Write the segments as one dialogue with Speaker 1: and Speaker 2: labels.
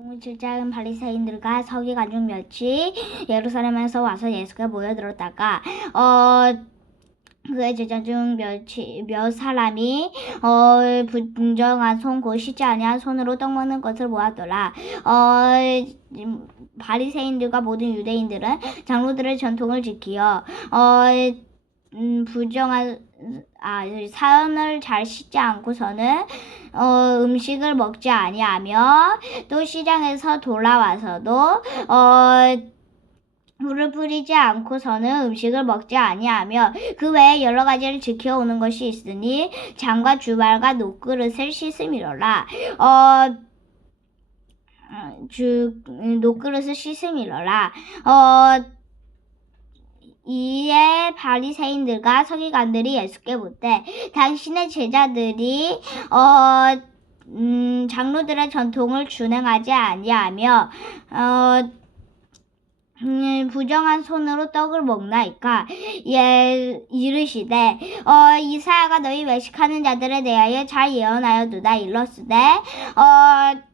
Speaker 1: 동물칠장 바리새인들과 서기관중 몇이 예루살렘에서 와서 예수께 모여들었다가 어 그의 제자 중 몇이, 몇 사람이 어 분정한 손곧 씻지 아니한 손으로 떡 먹는 것을 모았더라. 어 음, 바리새인들과 모든 유대인들은 장로들의 전통을 지키어 어 음, 부정한 아 사연을 잘 씻지 않고서는 어, 음식을 먹지 아니하며 또 시장에서 돌아와서도 어 물을 뿌리지 않고서는 음식을 먹지 아니하며 그 외에 여러 가지를 지켜오는 것이 있으니 장과 주발과 노그릇을 씻음이로라. 어, 주 노그릇을 씻음이로라. 어, 이에 바리새인들과 서기관들이 예수께 묻되 당신의 제자들이 어 음, 장로들의 전통을 준행하지 아니하며 어 음, 부정한 손으로 떡을 먹나이까? 예 이르시되 어 이사야가 너희 외식하는 자들에 대하여 잘 예언하여 두다 일렀으되 어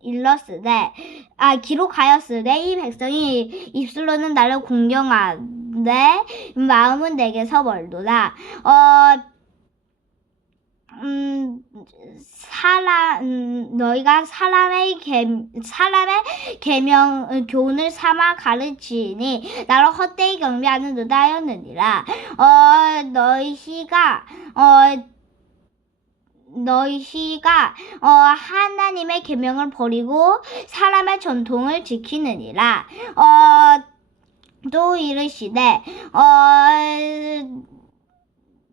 Speaker 1: 일렀으되 아 기록하였으되 이 백성이 입술로는 나를 공경하되 마음은 내게서 멀도다 어 음, 사람, 음, 너희가 사람의 계, 사람의 계명, 어, 교훈을 삼아 가르치니, 나를 헛되이 경배하는 도다 하였느니라. 어, 너희가, 어, 너희가 어, 하나님의 계명을 버리고 사람의 전통을 지키느니라. 어, 또 이르시되 어,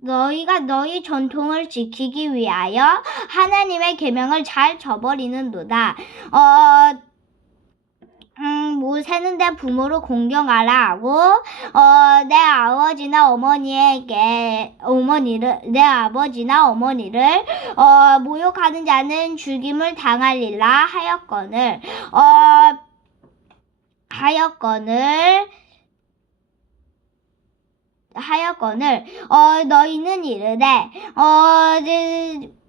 Speaker 1: 너희가 너희 전통을 지키기 위하여 하나님의 계명을 잘 저버리는도다. 어, 음, 모세는 내 부모를 공경하라 하고, 어, 내 아버지나 어머니에게, 어머니를, 내 아버지나 어머니를, 어, 모욕하는 자는 죽임을 당하리라 하였거늘, 어, 하였거늘, 하였거늘, 어, 너희는 이르되, 어, 그,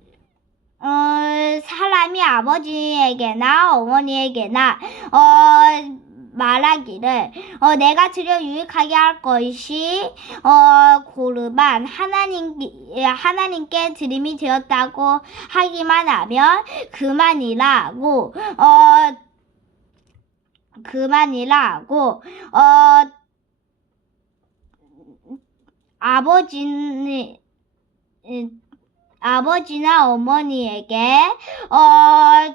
Speaker 1: 어, 사람이 아버지에게나 어머니에게나 어, 말하기를 어, 내가 드려 유익하게 할 것이 어, 고르반 하나님 하나님께 드림이 되었다고 하기만 하면 그만이라고 어, 그만이라고 어, 아버지는 아버지나 어머니에게 어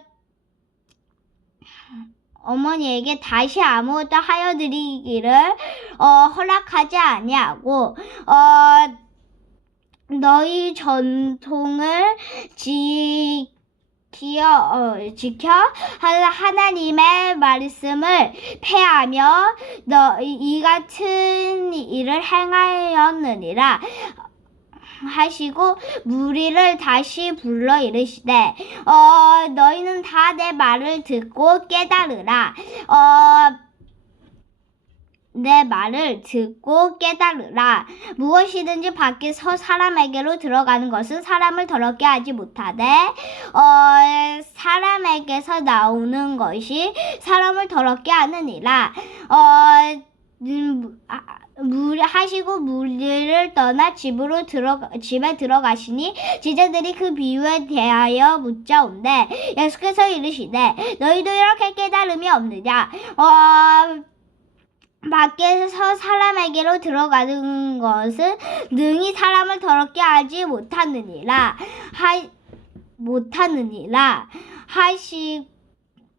Speaker 1: 어머니에게 다시 아무것도 하여 드리기를 어, 허락하지 아니하고 어 너희 전통을 지키어 어, 지켜 하나님의 말씀을 폐하며 너이 같은 일을 행하였느니라 하시고 무리를 다시 불러 이르시되 어 너희는 다 내 말을 듣고 깨달으라 어 내 말을 듣고 깨달으라. 무엇이든지 밖에서 사람에게로 들어가는 것은 사람을 더럽게 하지 못하되, 어, 사람에게서 나오는 것이 사람을 더럽게 하느니라. 어, 음, 아, 물 하시고 무리를 떠나 집으로 들어 집에 들어가시니 제자들이 그 비유에 대하여 묻자온데 예수께서 이르시되 너희도 이렇게 깨달음이 없느냐? 어 밖에서 사람에게로 들어가는 것은 능히 사람을 더럽게 하지 못하느니라. 하 못하느니라. 하시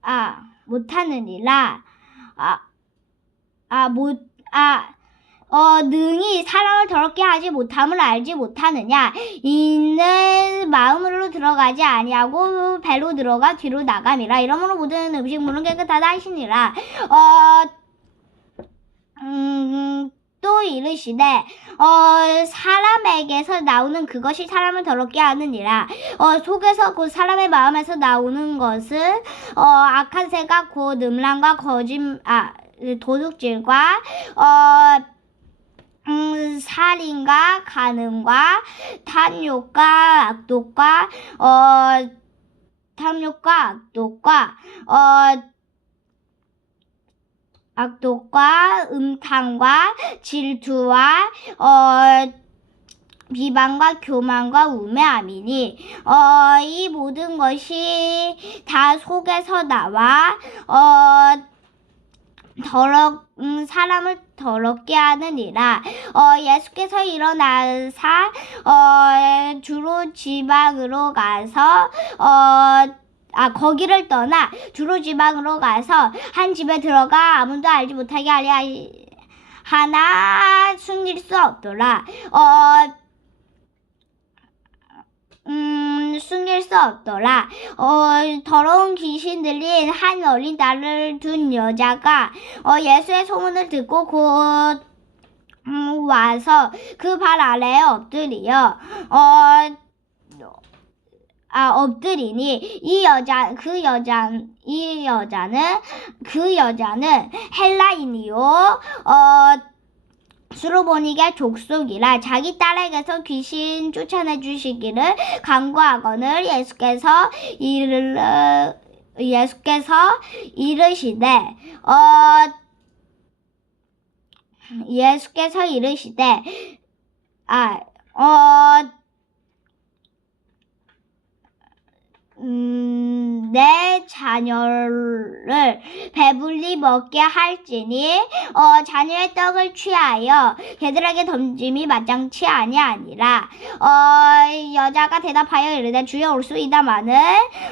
Speaker 1: 아 못하느니라. 아아못아 어, 능히 사람을 더럽게 하지 못함을 알지 못하느냐? 이는 마음으로 들어가지 아니하고 배로 들어가 뒤로 나감이라. 이러므로 모든 음식물은 깨끗하다 하시니라. 어, 음, 또 이르시되 어, 사람에게서 나오는 그것이 사람을 더럽게 하느니라. 어, 속에서 곧 사람의 마음에서 나오는 것은 어, 악한 새가 곧 음란과 거짓 아 도둑질과 어 음, 살인과 간음과 탐욕과 악독과 어 탐욕과 악독과 어 악독과 음탕과 질투와 어 비방과 교만과 우매함이니 어, 이 모든 것이 다 속에서 나와 어, 더러 음, 사람을 더럽게 하느니라. 어, 예수께서 일어나사 어, 주로 지방으로 가서 어, 아 거기를 떠나 주로 지방으로 가서 한 집에 들어가 아무도 알지 못하게 하려 하나 숨길 수 없더라. 어 음, 숨길 수 없더라. 어, 더러운 귀신 들린 한 어린 딸을 둔 여자가 어, 예수의 소문을 듣고 곧 음, 와서 그 발 아래에 엎드리어 어, 아, 엎드리니 이 여자 그 여자 이 여자는 그 여자는 헬라인이요. 어 수로보니게 족속이라 자기 딸에게서 귀신 쫓아내 주시기를 간구하거늘 예수께서 이르 예수께서 이르시되 어 예수께서 이르시되 아 어 음, 내 자녀를 배불리 먹게 할지니 어, 자녀의 떡을 취하여 개들에게 던짐이 마땅치 아니하니라 어, 여자가 대답하여 이르되 주여 올수 있다마는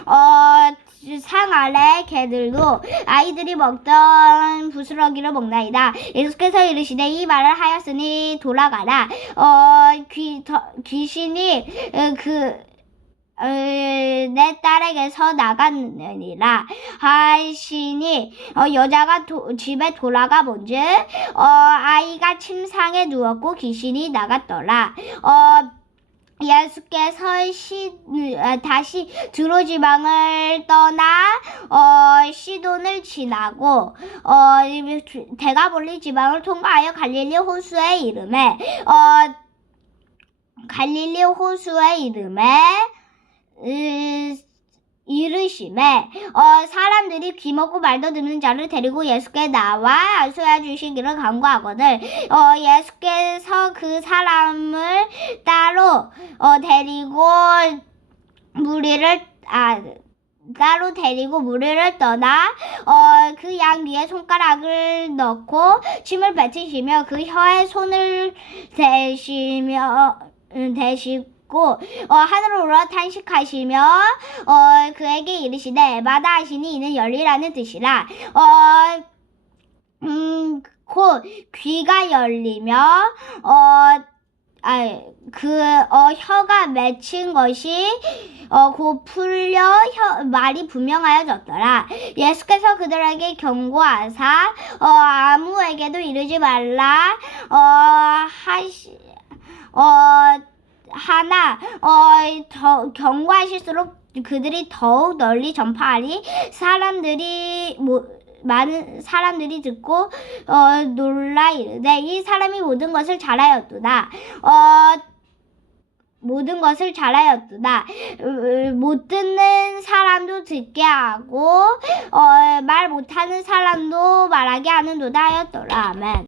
Speaker 1: 어, 상 아래 개들도 아이들이 먹던 부스러기를 먹나이다. 예수께서 이르시되 이 말을 하였으니 돌아가라. 어, 귀, 더, 귀신이 어, 그 어, 내 딸에게서 나갔느니라 하시니 어, 여자가 도, 집에 돌아가 본즉 어, 아이가 침상에 누웠고 귀신이 나갔더라. 어, 예수께서 시, 어, 다시 두로지방을 떠나 어, 시돈을 지나고 어, 대가볼리 지방을 통과하여 갈릴리 호수에 이름에 어, 갈릴리 호수에 이름에 으, 이르심에 어, 사람들이 귀 먹고 말도 듣는 자를 데리고 예수께 나와 안수해 주시기를 간구하거늘 어, 예수께서 그 사람을 따로 어, 데리고 무리를 아 따로 데리고 무리를 떠나 어, 그 양 위에 손가락을 넣고 침을 뱉으시며 그 혀에 손을 대시며 음, 대시고 어, 하늘로 올라 탄식하시며 어, 그에게 이르시되 마다 하시니 이는 열리라는 뜻이라 어, 음, 곧 귀가 열리며 어, 아, 그, 어, 혀가 맺힌 것이, 어, 곧 풀려, 혀, 말이 분명하여졌더라. 예수께서 그들에게 경고하사, 어, 아무에게도 이르지 말라, 어, 하시, 어, 하나, 어, 더, 경고하실수록 그들이 더욱 널리 전파하리, 사람들이, 뭐, 많은 사람들이 듣고 어, 놀라 이르되 이 사람이 모든 것을 잘하였도다. 어, 모든 것을 잘하였도다. 으, 못 듣는 사람도 듣게 하고 어, 말 못하는 사람도 말하게 하는도다 하였더라. 아멘.